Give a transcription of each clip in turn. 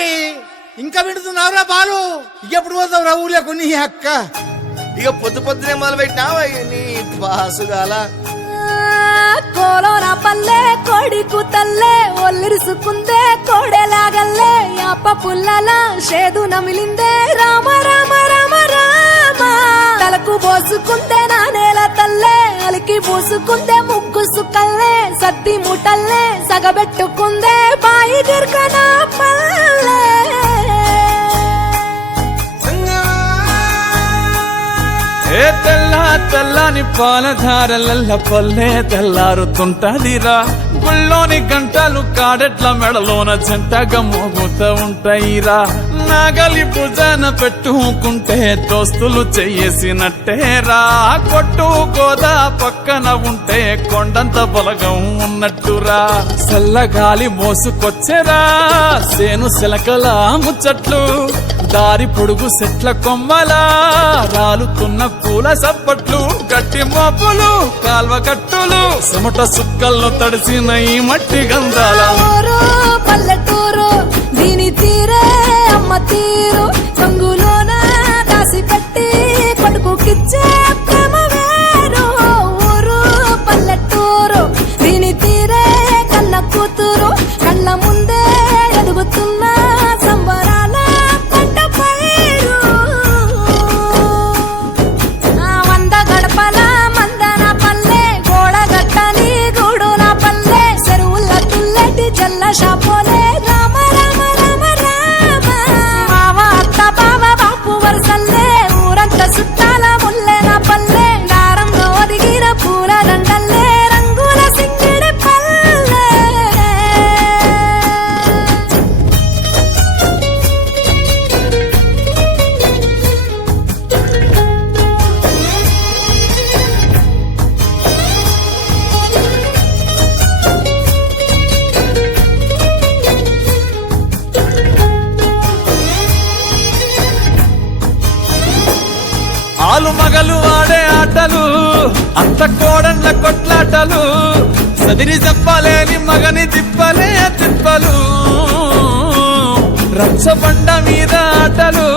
మరి ఇంకా వింటున్నావురా బాలు? ఎప్పుడు పోతావురా ఊర్లో కొన్ని అక్క? ఇక పొద్దు పొద్దునే మొదలు పెట్టినావా నీ పాసుగాల? కోలోన పల్లె కోడి కూతల్లే ఒల్లిరుసుకుందే కోడెలాగల్లే యాప పుల్లల షేదు నమిలిందే రామ రామ రామ రామ తలకు పోసుకుందే నా నేల తల్లే అలికి పూసుకుందే ముగ్గు సుక్కల్లే సద్ది ముటల్లే సగబెట్టుకుందే బాయి గిర్కన పల్లె ఏ తెల్ల తెల్లని పాలధారలల్ల పల్లె తెల్లారుతుంటదిరా. గుళ్ళోని గంటలు కాడెట్ల మెడలోన జంటగా మోగుతూ ఉంటాయిరా. నాగలి భుజాన పెట్టుకుంటే దోస్తులు చెయ్యేసినట్టేరా. కొట్టు గోదా పక్కన ఉంటే కొండంత బలగం ఉన్నట్టురా. చల్లగాలి మోసుకొచ్చెరా సేను శిలకల ముచ్చట్లు. దారి పొడుగు చెట్ల కొమ్మలా రాలుతున్న పూల సప్పట్లు. గట్టి మోపులు కాల్వ కట్టులు చెమట సుక్కల్లో తడిసిన ఈ మట్టి గంధాల పల్లెటూరు దీని తీరే అమ్మ తీరు కంగులోన దాసి పెట్టి కొడుకుకిచ్చే ప్రేమ వేరు. ఊరు పల్లెటూరు దీని తీరే కన్న కూతురు కళ్ళ ముందే ఎదుగుతున్న సంబరాల పంట పైరు. వంద గడపల మందన పల్లె గోడగట్టని గూడున పల్లె చెరువుల తుల్లటి జల్ల షాపోలే రామ రామ రామ రామ మావ అత్త బావ బాపు వరసల్లే ఊరంత సుట్టాల ముల్లెన పల్లె దారంలో ఒదిగిన పూల దండల్లే రంగుల సింగిడి పల్లె. ఆలు మగలు ఆడే ఆటలు అంత కోడళ్ళ కొట్లాటలు. సదిరి చెప్పలేని మగని తిప్పలే తిప్పలు. రచ్చబండ మీద ఆటలు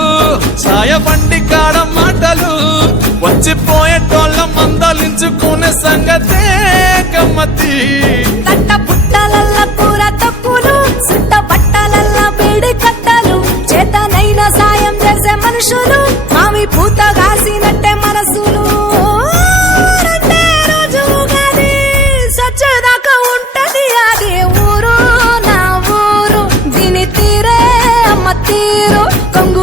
ఛాయ బండి కాడ మాటలు. వచ్చిపోయేటోళ్ళ మందలించుకునే సంగతే గమ్మతి. తట్ట పుట్టలల్ల కూర తప్పులు సుట్ట బట్టలల్ల బీడి కట్టలు చేతనైన సాయం చేసే మనుషులు మావి పూత కాసినట్టే మనసులు. రెండే రోజు గది సచ్చేదాకా ఉంటది అది ఊరు నా ఊరు దీని తీరే అమ్మ తీరు కొంగు